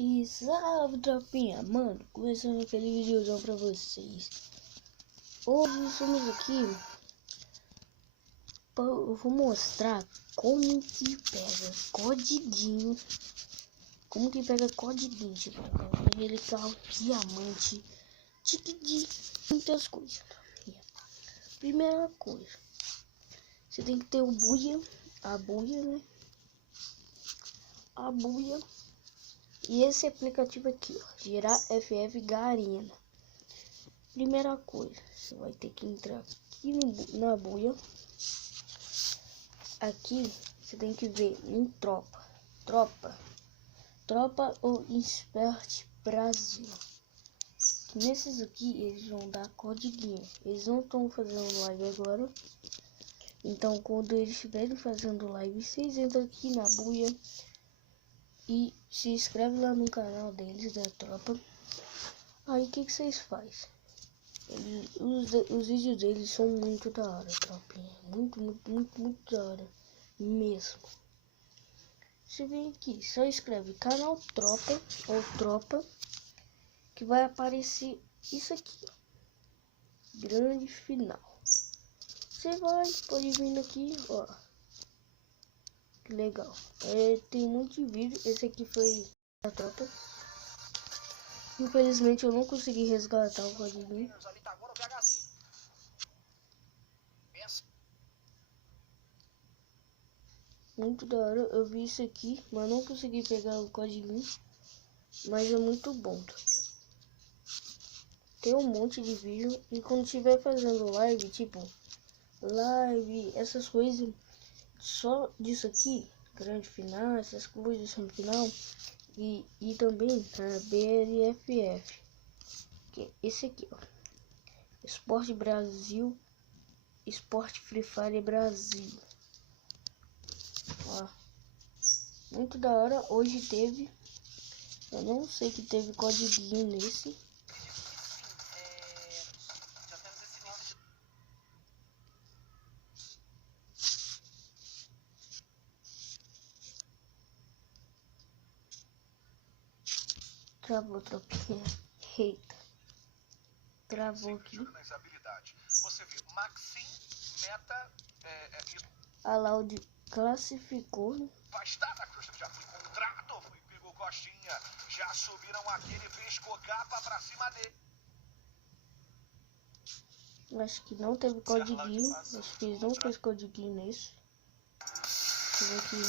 E salve, tropinha, mano, começando aquele videozão pra vocês. Hoje estamos aqui, eu vou mostrar como que pega codiguinho. Como que pega codiguinho, tipo, angelical, diamante, de muitas coisas. Primeira coisa, você tem que ter o buia, a buia, né? A buia. E esse aplicativo aqui, ó, Girar FF Garena. Primeira coisa, você vai ter que entrar aqui na buia. Aqui você tem que ver em tropa ou Expert Brasil. Nesses aqui eles vão dar codiguinho. Eles não estão fazendo live agora. Então quando eles estiverem fazendo live, vocês entram aqui na buia e se inscreve lá no canal deles, da tropa. Aí o que vocês fazem? Os vídeos deles são muito da hora, tropinha. Muito da hora mesmo. Você vem aqui, só escreve canal tropa ou tropa, que vai aparecer isso aqui, ó, grande final. Você pode vir aqui, ó. Que legal. Tem muito vídeo. Esse aqui foi a tropa. Infelizmente eu não consegui resgatar o codiguinho. Muito da hora, eu vi isso aqui, mas não consegui pegar o codiguinho. Mas é muito bom. Tem um monte de vídeo. E quando estiver fazendo live, tipo live, essas coisas, só disso aqui, grande final, essas coisas no final. E também a BLFF, que é esse aqui, ó, Esporte Brasil, Esporte Free Fire Brasil, ó, muito da hora. Hoje teve, eu não sei que teve codiguinho nesse. Travou, tropinha. Eita. Travou aqui. A Laude classificou. Já subiram aquele pescocapa pra cima dele. Acho que não teve codiguinho. Acho que eles não fez codiguinho nesse. Deixa eu ver aqui.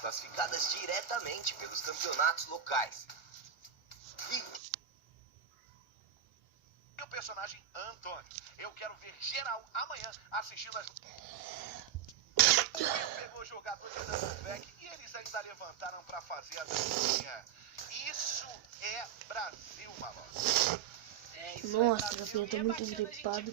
Classificadas diretamente pelos campeonatos locais. E o personagem Antônio. Eu quero ver geral amanhã assistindo as... Pegou o jogador de Danvec e eles ainda levantaram para fazer a dancinha. Isso é Brasil, malandro. Nossa, eu tô muito gripado.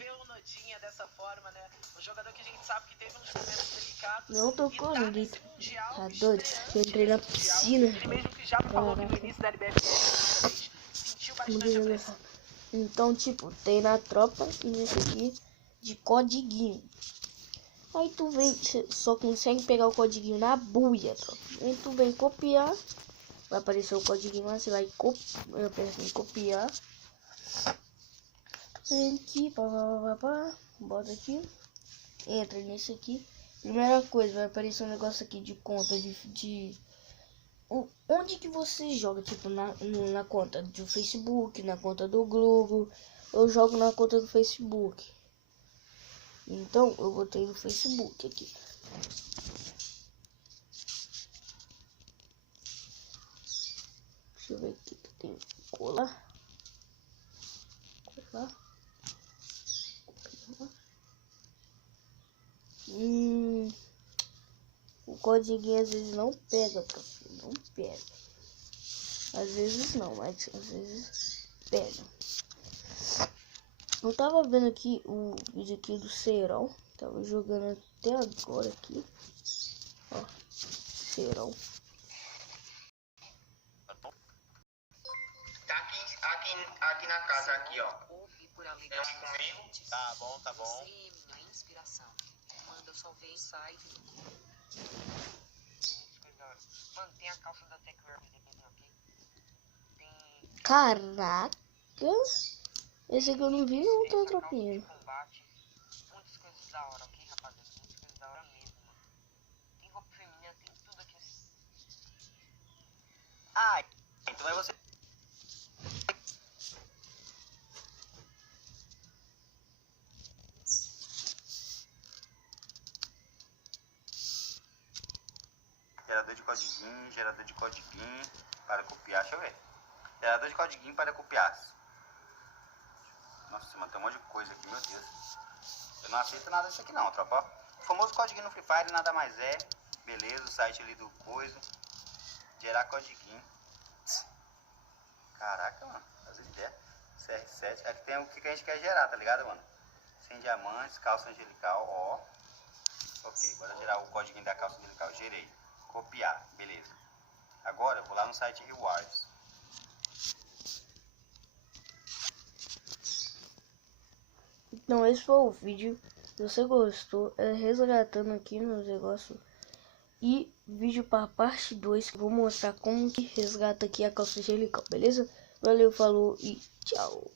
Um jogador que a gente sabe que teve uns momentos delicados. Não tô correndo. Tá doido? Eu entrei na piscina. Ele mesmo que já falou que no início da LBFF sentiu bastante a pressão. Então, tipo, tem na tropa e nesse aqui de codiguinho. Aí tu vem, só consegue pegar o codiguinho na buia, tropa. Aí tu vem copiar, vai aparecer o codiguinho lá, você vai copiar. Vem aqui, bota aqui, entra nesse aqui. Primeira coisa, vai aparecer um negócio aqui de conta onde que você joga, tipo na conta do Facebook, na conta do Google. Eu jogo na conta do Facebook. Então eu botei no Facebook aqui. Deixa eu ver aqui que tem colar. O codiguinho às vezes não pega, não pega. Às vezes não, mas às vezes pega. Eu tava vendo aqui o vídeo aqui do Serol. Tava jogando até agora aqui. Ó, Serol. Tá aqui na casa aqui, ó. Vem comigo. Tá bom. respiração. Manda só ver e sai. Mano, tem a calça da Tech Wear, ok? Tem Caraca. Esse aqui eu não vi não, tá essa calça tropinha. de combate. Muitas coisas da hora, ok, rapaziada? Muitas coisas da hora mesmo, mano. Tem roupa feminina, tem tudo aqui. Ah, então é você. Gerador de codiguinho para copiar, deixa eu ver. Gerador de codiguinho para copiar. Nossa, mano, tem um monte de coisa aqui, meu Deus. Eu não aceito nada disso aqui não, tropa. O famoso codiguinho no Free Fire nada mais é. Beleza, o site ali do coisa. Gerar codiguinho. Caraca, mano, as ideias. CR7, aqui tem o que a gente quer gerar, tá ligado, mano? 100 diamantes, calça angelical, ó. Ok, bora gerar o código da calça angelical. Gerei. Copiar, beleza. Agora eu vou lá no site Rewards. Então esse foi o vídeo. Se você gostou, resgatando aqui no negócio. E vídeo para parte 2, que eu vou mostrar como que resgata aqui a calça angelical, beleza? Valeu, falou e tchau.